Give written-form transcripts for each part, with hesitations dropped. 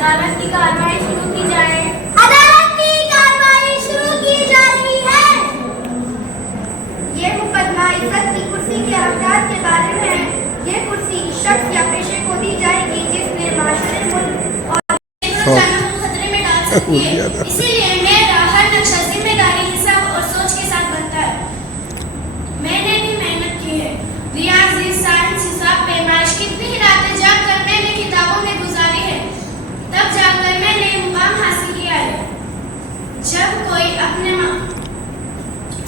अदालत की कार्रवाई शुरू की जाए। अदालत की कार्रवाई शुरू की जा रही है। ये मुकदमा इज्जत की कुर्सी के हकदार के बारे में है। ये कुर्सी शख्स या पेशे को दी जाएगी जिसने माशरे, मुल्क और जान को खतरे में डाल सकती है। इसीलिए मेरा हर नक्शा जिम्मेदारी, हिसाब और सोच के साथ बनता है। मैंने भी मेहनत की है। रियाजी, साइंस, हिसाब, पैमाइश, कितनी ही रातें जागकर मैंने किताबों में गुजारी है। तब जाकर मैंने मुकाम हासिल किया है। जब कोई अपने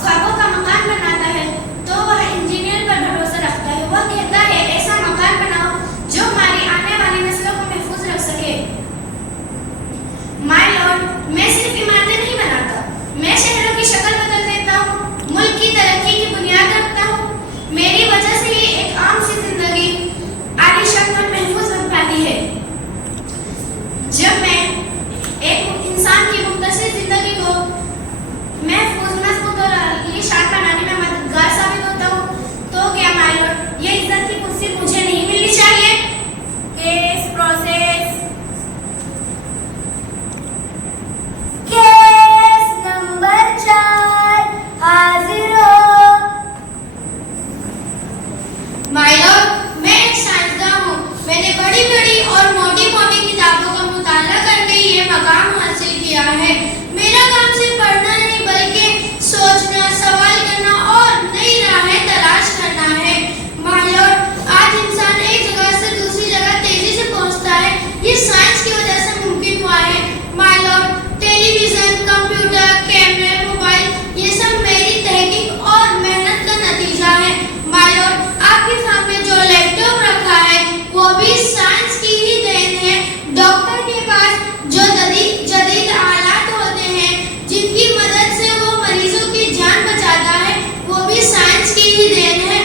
ख्वाबों का मकान बनाता है तो वह इंजीनियर पर भरोसा रखता है। वह कहता है ऐसा मकान बनाओ जो हमारी आने वाली नस्लों को महफूज रख सके। माय लॉर्ड, मैं सिर्फ इमारतें नहीं बनाता, मैं शहरों की शक्ल बदल देता हूँ, मुल्क की तरक्की की बुनियाद रखता हूँ। मेरी वजह से ही एक आम सी जिंदगी आलीशान और महफूज बन पाती है। जब मैं एक इंसान की मुख्तसर जिंदगी को महफूज, मजबूत और आलीशान बनाने में मददगार साबित होता हूँ, तो क्या माय लॉर्ड ये इज्जत की कुर्सी मुझे नहीं मिलनी चाहिए? Case process. केस नंबर 4 हाजिर हो। माय लॉर्ड, मैं एक साइंसदान हूँ। मैंने बड़ी बड़ी और मोटी मोटी किताबों का मुताला करके ये मकाम हासिल किया है। मेरा काम सिर्फ पढ़ना नहीं बल्कि सोचना, सवाल करना और नई राहें तलाश करना है। माय लॉर्ड, आज इंसान एक जगह से दूसरी जगह तेजी से पहुंचता है। ये साइंस की वजह से मुमकिन हुआ है। माय लॉर्ड, टेलीविजन, कंप्यूटर, कैमरे, मोबाइल, ये सब मेरी तहकीक और मेहनत का नतीजा है। माय लॉर्ड, आपके सामने जो लैपटॉप रखा है वो भी साइंस की ही देन है। डॉक्टर के पास जो जदीद आलात होते हैं जिनकी मदद से वो मरीजों की जान बचाता है, वो भी साइंस की ही देन है।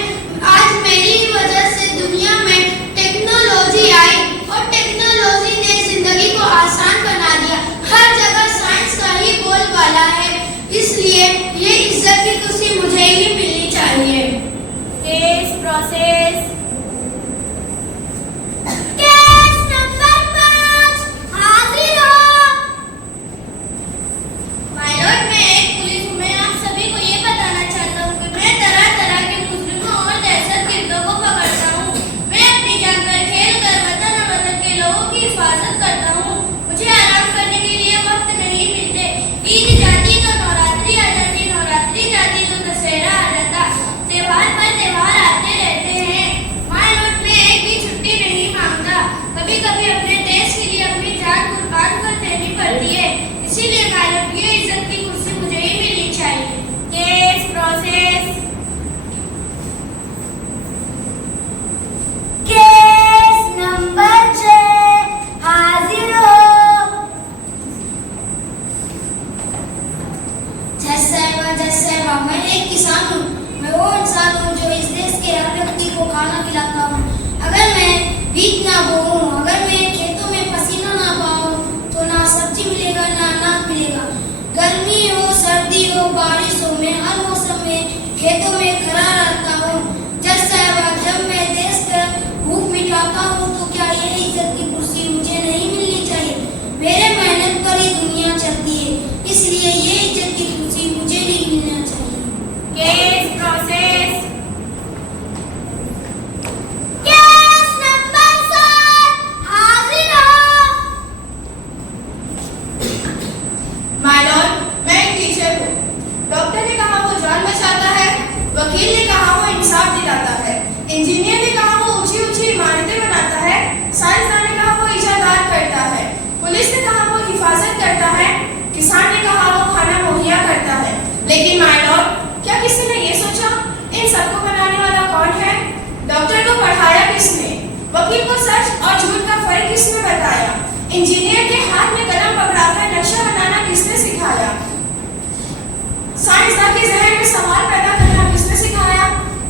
आज मेरी ही वजह से दुनिया में टेक्नोलॉजी आई और टेक्नोलॉजी ने जिंदगी को आसान बना दिया। हर जगह साइंस का ही बोलबाला है। इसलिए ये इज्जत की कुर्सी मुझे ही मिलनी चाहिए। Case process. केस नंबर 5 हाजिर हो। माय लॉर्ड, मैं एक पुलिस हूँ। मैं आप सभी को ये बताना चाहता हूँ कि मैं तरह तरह के मुजरिमों और दहशतगर्दों को पकड़ता हूँ। मैं अपनी जान पर खेल कर वतन और वतन के लोगों की हिफाजत करता हूँ। मुझे आराम करने के लिए वक्त नहीं मिलते। ईद जाती तो नवरात्रि आ जाती, नवरात्रि जाती तो दशहरा आ जाता। त्योहार पर त्योहार आते रहते हैं। माय लॉर्ड, मैं एक भी छुट्टी नहीं मांगता। कभी कभी अपने देश के लिए अपनी जान कुर्बान कर देनी पड़ती है। इसीलिए माय लॉर्ड ये इज्जत की कुर्सी मुझे ही मिलनी चाहिए। Case process. केस नंबर 6 हाजिर हो। जैसे मैं एक किसान हूँ। मैं वो इंसान हूँ जो इस देश के हर व्यक्ति को खाना खिलाता हूँ। अगर मैं बीज ना बोऊं, अगर मैं खेतों में पसीना ना पाऊं, तो ना सब्जी मिलेगा ना अनाज मिलेगा। गर्मी हो, सर्दी हो, बारिश हो, मैं हर मौसम में खेतों में खड़ा रहता हूँ। जब मैं देश का भूख मिटाता हूँ, तो क्या ये इज्जत की कुर्सी मुझे नहीं मिलनी चाहिए? मेरे मेहनत पर ही दुनिया चलती है, इसलिए ये इज्जत की कुर्सी मुझे ही मिलना चाहिए। Case process. केस नंबर 7 हाजिर हो। माय लॉर्ड, मैं एक टीचर हूँ। डॉक्टर ने कहा वो जान बचाता है, वकील ने कहा वो इंसाफ दिलाता है, इंजीनियर ने कहा वो ऊंची ऊंची इमारतें बनाता है, साइंसदान ने कहा वो इजादात करता है, पुलिस ने कहा वो हिफाजत करता है, किसान ने कहा वो खाना मुहैया करता है। लेकिन माय लॉर्ड, क्या किसी ने ये सोचा इन सबको बनाने वाला कौन है? डॉक्टर को पढ़ाया किसने? वकील को सच और झूठ का फर्क किसने बताया? इंजीनियर के हाथ में कलम पकड़ाकर नक्शा बनाना किसने सिखाया? साइंसदान के जहन में सवाल पैदा करना किसने सिखाया?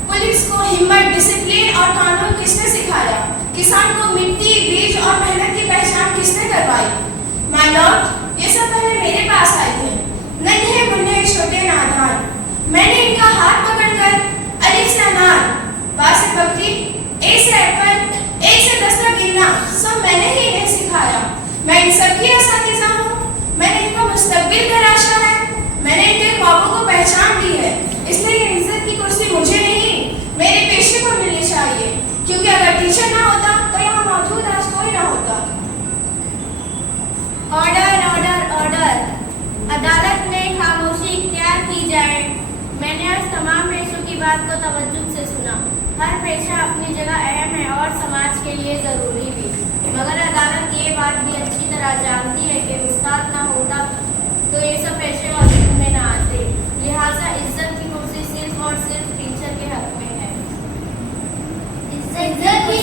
पुलिस को हिम्मत, डिसिप्लिन और कानून किसने सिखाया? किसान को मिट्टी, बीज और मेहनत की पहचान किसने करवाई? माय लॉर्ड, ये सब पहले मेरे पास आए थे, नन्हे मुन्ने छोटे नादान। मैंने इनका हाथ पकड़कर अलिफ से अनार, बा से बकरी, ए से एप्पल, 1 से 10 तक गिनना सब मैंने ही इन्हें सिखाया। मैं इन सबकी असातिज़ा हूँ। मैंने इनका मुस्तकबिल तराशा है। मैंने इनके ख्वाबों को पहचान ली है। इसलिए ये इज्जत की कुर्सी मुझे नहीं, मेरे पेशे को मिलनी चाहिए। क्योंकि अगर टीचर ना होता तो यहाँ मौजूद आज कोई ना होता। Order order order. अदालत में खामोशी इख्तियार की जाए। मैंने आज तमाम पेशों की बात को तवज्जुह से सुना। हर पेशा अपनी जगह अहम है और समाज के लिए ज़रूरी भी। मगर अदालत ये बात भी अच्छी तरह जानती है कि उस्ताद ना होता तो ये सब पेशे वजूद में ना आते। लिहाजा इज्जत की कुर्सी सिर्फ और सिर्फ टीचर के हक में है। इज्जत की